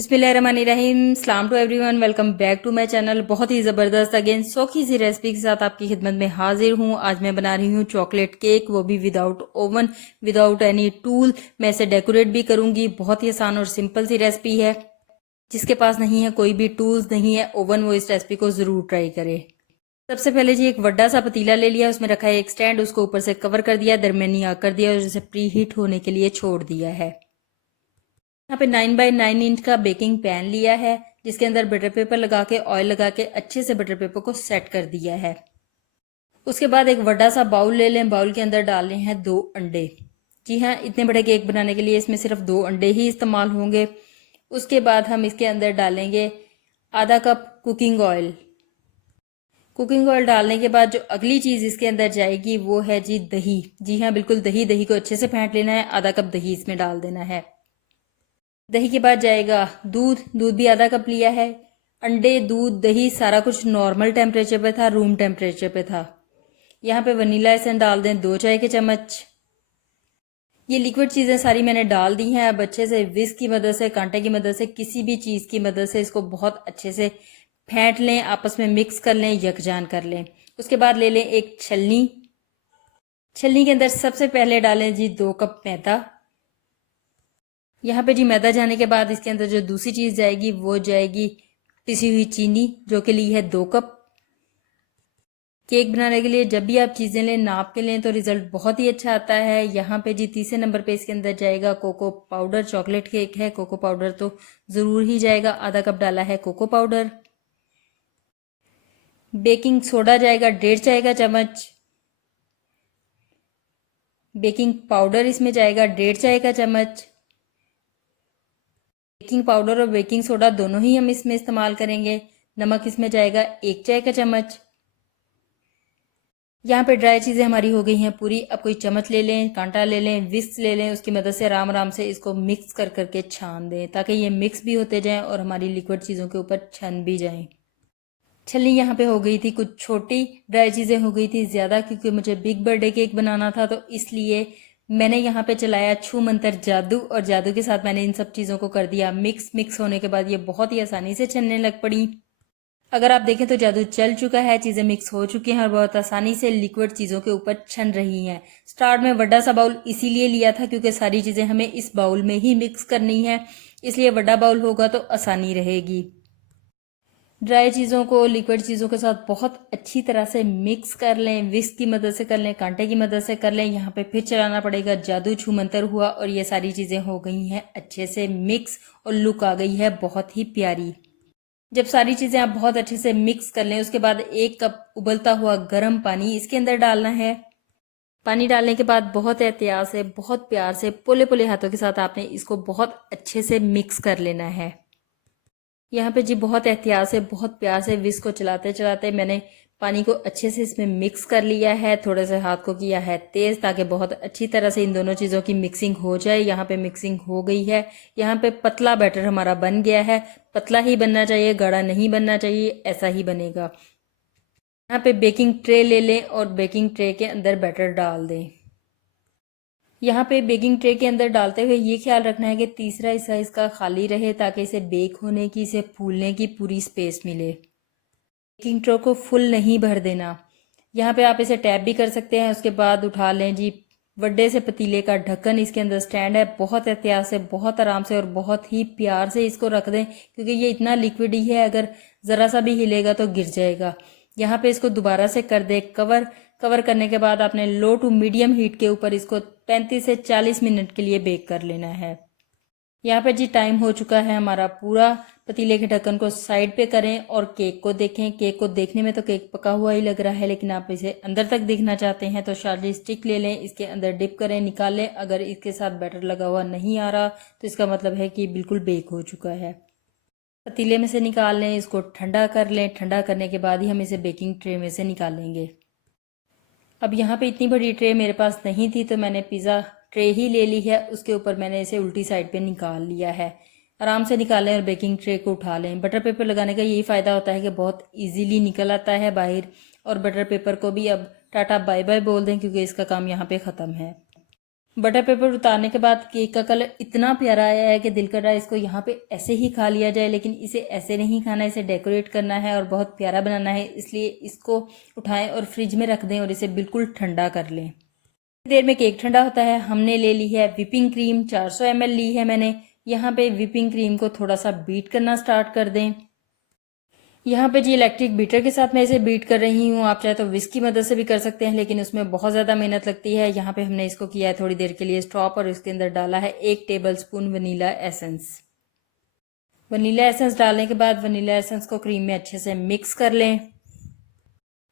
बिस्मिल्लाहिर्रहमानिर्रहीम। सलाम to everyone, welcome back to my channel. बहुत ही ज़बरदस्त अगेन सौखी सी रेसिपी के साथ आपकी खिदमत में हाजिर हूँ। आज मैं बना रही हूँ चॉकलेट केक, वो भी without oven, without any tool. मैं इसे डेकोरेट भी करूँगी। बहुत ही आसान और सिंपल सी रेसिपी है। जिसके पास नहीं है कोई भी टूल्स, नहीं है ओवन, वो इस रेसिपी को ज़रूर ट्राई करे। सबसे पहले जी एक बड़ा सा पतीला ले लिया, उसमें रखा है एक स्टैंड, उसको ऊपर से कवर कर दिया, दरमियानी आग कर दिया और उसे प्री हीट होने के लिए छोड़ दिया है। यहाँ पे 9 बाय 9 इंच का बेकिंग पैन लिया है, जिसके अंदर बटर पेपर लगा के ऑयल लगा के अच्छे से बटर पेपर को सेट कर दिया है। उसके बाद एक बड़ा सा बाउल ले लें। बाउल के अंदर डालने हैं 2 अंडे। जी हाँ, इतने बड़े केक बनाने के लिए इसमें सिर्फ 2 अंडे ही इस्तेमाल होंगे। उसके बाद हम इसके अंदर डालेंगे आधा cup cooking oil. Cooking oil डालने के बाद जो अगली चीज़ इसके अंदर जाएगी वो है जी दही। जी हाँ, बिल्कुल दही। दही को अच्छे से फेंट लेना है। आधा कप दही इसमें डाल देना है। दही के बाद जाएगा दूध। दूध भी आधा कप लिया है। अंडे, दूध, दही सारा कुछ नॉर्मल टेम्परेचर पे था, रूम टेम्परेचर पे था। यहाँ पे वनीला एसेंस डाल दें 2 चाय के चम्मच। ये लिक्विड चीज़ें सारी मैंने डाल दी हैं। अब अच्छे से विस्क की मदद से, कांटे की मदद से, किसी भी चीज़ की मदद से इसको बहुत अच्छे से फेंट लें, आपस में मिक्स कर लें, यकजान कर लें। उसके बाद ले लें एक छलनी। छलनी के अंदर सबसे पहले डालें जी 2 कप मैदा। यहाँ पे जी मैदा जाने के बाद इसके अंदर जो दूसरी चीज़ जाएगी वो जाएगी पिसी हुई चीनी, जो कि ली है 2 कप। केक बनाने के लिए जब भी आप चीज़ें लें, नाप के लें तो रिजल्ट बहुत ही अच्छा आता है। यहाँ पे जी तीसरे नंबर पे इसके अंदर जाएगा कोको पाउडर। चॉकलेट केक है, कोको पाउडर तो ज़रूर ही जाएगा। आधा कप डाला है कोको पाउडर। बेकिंग सोडा जाएगा 1.5 चाय का चम्मच। बेकिंग पाउडर इसमें जाएगा 1.5 चाय का चम्मच। बेकिंग पाउडर और बेकिंग सोडा दोनों ही हम इसमें इस्तेमाल करेंगे। नमक इसमें जाएगा 1 चाय का चम्मच। यहाँ पे ड्राई चीज़ें हमारी हो गई हैं पूरी। अब कोई चम्मच ले लें, कांटा ले लें, विस्क ले लें, उसकी मदद से आराम आराम से इसको मिक्स कर करके छान दें, ताकि ये मिक्स भी होते जाएं और हमारी लिक्विड चीज़ों के ऊपर छन भी जाएं। छलनी यहाँ पे हो गई थी कुछ छोटी, ड्राई चीज़ें हो गई थी ज़्यादा, क्योंकि मुझे बिग बर्थडे केक बनाना था, तो इसलिए मैंने यहाँ पे चलाया छू मंतर जादू, और जादू के साथ मैंने इन सब चीज़ों को कर दिया मिक्स। मिक्स होने के बाद ये बहुत ही आसानी से छनने लग पड़ी। अगर आप देखें तो जादू चल चुका है, चीज़ें मिक्स हो चुकी हैं और बहुत आसानी से लिक्विड चीज़ों के ऊपर छन रही हैं। स्टार्ट में बड़ा सा बाउल इसीलिए लिया था क्योंकि सारी चीज़ें हमें इस बाउल में ही मिक्स करनी है, इसलिए बड़ा बाउल होगा तो आसानी रहेगी। ड्राई चीज़ों को लिक्विड चीज़ों के साथ बहुत अच्छी तरह से मिक्स कर लें। विस्क की मदद से कर लें, कांटे की मदद से कर लें। यहाँ पे फिर चलाना पड़ेगा। जादू छू मंतर हुआ और ये सारी चीज़ें हो गई हैं अच्छे से मिक्स, और लुक आ गई है बहुत ही प्यारी। जब सारी चीज़ें आप बहुत अच्छे से मिक्स कर लें, उसके बाद 1 कप उबलता हुआ गर्म पानी इसके अंदर डालना है। पानी डालने के बाद बहुत एहतियात से, बहुत प्यार से, पोले पोले हाथों के साथ आपने इसको बहुत अच्छे से मिक्स कर लेना है। यहाँ पे जी बहुत एहतियात से, बहुत प्यार से विस्क को चलाते चलाते मैंने पानी को अच्छे से इसमें मिक्स कर लिया है। थोड़े से हाथ को किया है तेज़, ताकि बहुत अच्छी तरह से इन दोनों चीज़ों की मिक्सिंग हो जाए। यहाँ पे मिक्सिंग हो गई है। यहाँ पे पतला बैटर हमारा बन गया है। पतला ही बनना चाहिए, गाढ़ा नहीं बनना चाहिए, ऐसा ही बनेगा। यहाँ पे बेकिंग ट्रे ले लें और बेकिंग ट्रे के अंदर बैटर डाल दें। यहाँ पे बेकिंग ट्रे के अंदर डालते हुए ये ख्याल रखना है कि तीसरा हिस्सा इसका खाली रहे, ताकि इसे बेक होने की, इसे फूलने की पूरी स्पेस मिले। बेकिंग ट्रे को फुल नहीं भर देना। यहाँ पे आप इसे टैप भी कर सकते हैं। उसके बाद उठा लें जी बड़े से पतीले का ढक्कन। इसके अंदर स्टैंड है। बहुत एहतियात से, बहुत आराम से और बहुत ही प्यार से इसको रख दें, क्योंकि ये इतना लिक्विड ही है, अगर ज़रा सा भी हिलेगा तो गिर जाएगा। यहाँ पे इसको दोबारा से कर दें कवर। कवर करने के बाद आपने लो टू मीडियम हीट के ऊपर इसको 35 से 40 मिनट के लिए बेक कर लेना है। यहाँ पे जी टाइम हो चुका है हमारा पूरा। पतीले के ढक्कन को साइड पे करें और केक को देखें। केक को देखने में तो केक पका हुआ ही लग रहा है, लेकिन आप इसे अंदर तक देखना चाहते हैं तो शार्ली स्टिक ले लें, इसके अंदर डिप करें, निकाल लें। अगर इसके साथ बैटर लगा हुआ नहीं आ रहा तो इसका मतलब है कि बिल्कुल बेक हो चुका है। पतीले में से निकाल लें, इसको ठंडा कर लें। ठंडा करने के बाद ही हम इसे बेकिंग ट्रे में से निकालेंगे। अब यहाँ पे इतनी बड़ी ट्रे मेरे पास नहीं थी, तो मैंने पिज़्ज़ा ट्रे ही ले ली है। उसके ऊपर मैंने इसे उल्टी साइड पे निकाल लिया है। आराम से निकालें और बेकिंग ट्रे को उठा लें। बटर पेपर लगाने का यही फ़ायदा होता है कि बहुत इजीली निकल आता है बाहर, और बटर पेपर को भी अब टाटा बाय बाय बोल दें, क्योंकि इसका काम यहाँ पे ख़त्म है। बटर पेपर उतारने के बाद केक का कलर इतना प्यारा आया है कि दिल कर रहा है इसको यहाँ पे ऐसे ही खा लिया जाए, लेकिन इसे ऐसे नहीं खाना, इसे डेकोरेट करना है और बहुत प्यारा बनाना है। इसलिए इसको उठाएं और फ्रिज में रख दें और इसे बिल्कुल ठंडा कर लें। देर में केक ठंडा होता है। हमने ले ली है विपिंग क्रीम, 400 ml ली है मैंने। यहाँ पे विपिंग क्रीम को थोड़ा सा बीट करना स्टार्ट कर दें। यहाँ पे जी इलेक्ट्रिक बीटर के साथ मैं इसे बीट कर रही हूँ। आप चाहे तो विस्क की मदद से भी कर सकते हैं, लेकिन उसमें बहुत ज़्यादा मेहनत लगती है। यहाँ पे हमने इसको किया है थोड़ी देर के लिए स्टॉप और इसके अंदर डाला है 1 tablespoon vanilla essence. Vanilla essence डालने के बाद वनीला एसेंस को क्रीम में अच्छे से मिक्स कर लें।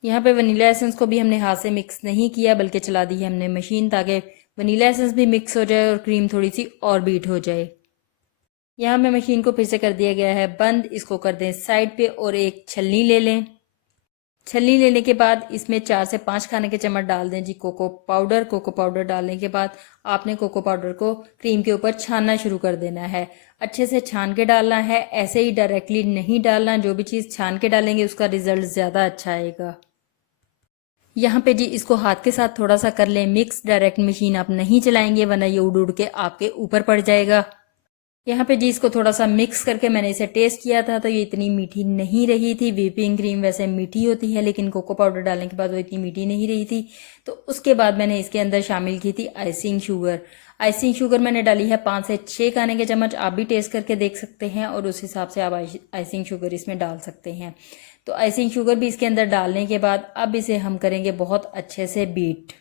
यहाँ पे वनीला एसेंस को भी हमने हाथ से मिक्स नहीं किया, बल्कि चला दी है हमने मशीन, ताकि वनीला एसेंस भी मिक्स हो जाए और क्रीम थोड़ी सी और बीट हो जाए। यहाँ पे मशीन को फिर से कर दिया गया है बंद। इसको कर दें साइड पे और एक छलनी ले लें। छलनी लेने के बाद इसमें 4 से 5 खाने के चम्मच डाल दें जी कोको पाउडर। कोको पाउडर डालने के बाद आपने कोको पाउडर को क्रीम के ऊपर छानना शुरू कर देना है। अच्छे से छान के डालना है, ऐसे ही डायरेक्टली नहीं डालना। जो भी चीज़ छान के डालेंगे उसका रिजल्ट ज़्यादा अच्छा आएगा। यहाँ पे जी इसको हाथ के साथ थोड़ा सा कर लें मिक्स। डायरेक्ट मशीन आप नहीं चलाएंगे वरना ये उड़ उड़ के आपके ऊपर पड़ जाएगा। यहाँ पे जी इसको थोड़ा सा मिक्स करके मैंने इसे टेस्ट किया था, तो ये इतनी मीठी नहीं रही थी। व्हिपिंग क्रीम वैसे मीठी होती है, लेकिन कोको पाउडर डालने के बाद वो इतनी मीठी नहीं रही थी। तो उसके बाद मैंने इसके अंदर शामिल की थी आइसिंग शुगर। आइसिंग शुगर मैंने डाली है 5 से 6 खाने के चम्मच। आप भी टेस्ट करके देख सकते हैं और उस हिसाब से आप आइसिंग शुगर इसमें डाल सकते हैं। तो आइसिंग शुगर भी इसके अंदर डालने के बाद अब इसे हम करेंगे बहुत अच्छे से बीट।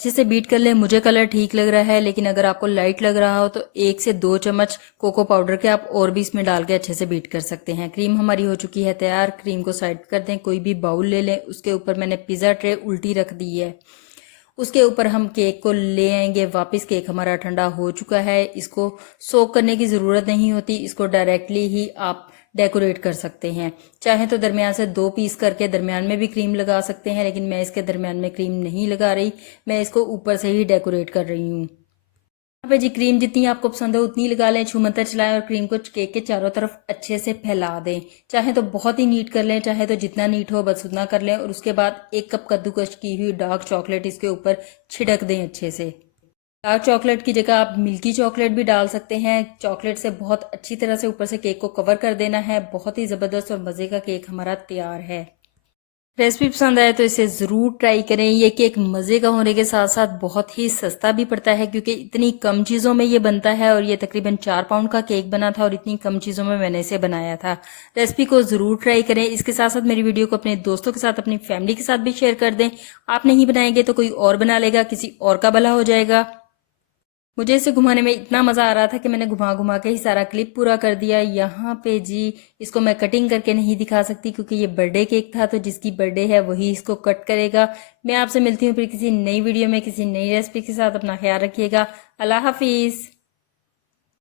अच्छे से बीट कर ले। मुझे कलर ठीक लग रहा है, लेकिन अगर आपको लाइट लग रहा हो तो 1 से 2 चम्मच कोको पाउडर के आप और भी इसमें डाल के अच्छे से बीट कर सकते हैं। क्रीम हमारी हो चुकी है तैयार। क्रीम को साइड कर दें। कोई भी बाउल ले लें, उसके ऊपर मैंने पिज़्ज़ा ट्रे उल्टी रख दी है। उसके ऊपर हम केक को ले आएंगे वापस। केक हमारा ठंडा हो चुका है। इसको सोक करने की ज़रूरत नहीं होती, इसको डायरेक्टली ही आप डेकोरेट कर सकते हैं। चाहे तो दरमियान से 2 पीस करके दरमियान में भी क्रीम लगा सकते हैं, लेकिन मैं इसके दरमियान में क्रीम नहीं लगा रही, मैं इसको ऊपर से ही डेकोरेट कर रही हूँ। यहाँ पे जी क्रीम जितनी आपको पसंद है उतनी लगा लें। छूमंतर चलाएं और क्रीम को केक के चारों तरफ अच्छे से फैला दें। चाहे तो बहुत ही नीट कर लें, चाहे तो जितना नीट हो बस उतना कर लें। और उसके बाद 1 कप कद्दूकस की हुई डार्क चॉकलेट इसके ऊपर छिड़क दें अच्छे से। डार्क चॉकलेट की जगह आप मिल्की चॉकलेट भी डाल सकते हैं। चॉकलेट से बहुत अच्छी तरह से ऊपर से केक को कवर कर देना है। बहुत ही ज़बरदस्त और मज़े का केक हमारा तैयार है। रेसिपी पसंद आए तो इसे ज़रूर ट्राई करें। ये केक मज़े का होने के साथ साथ बहुत ही सस्ता भी पड़ता है, क्योंकि इतनी कम चीज़ों में ये बनता है। और ये तकरीबन 4 पाउंड का केक बना था और इतनी कम चीज़ों में मैंने इसे बनाया था। रेसिपी को ज़रूर ट्राई करें। इसके साथ साथ मेरी वीडियो को अपने दोस्तों के साथ, अपनी फैमिली के साथ भी शेयर कर दें। आप नहीं बनाएंगे तो कोई और बना लेगा, किसी और का भला हो जाएगा। मुझे इसे घुमाने में इतना मज़ा आ रहा था कि मैंने घुमा घुमा के ही सारा क्लिप पूरा कर दिया। यहाँ पे जी इसको मैं कटिंग करके नहीं दिखा सकती, क्योंकि ये बर्थडे केक था, तो जिसकी बर्थडे है वही इसको कट करेगा। मैं आपसे मिलती हूँ फिर किसी नई वीडियो में किसी नई रेसिपी के साथ। अपना ख्याल रखिएगा। अल्लाह हाफिज़।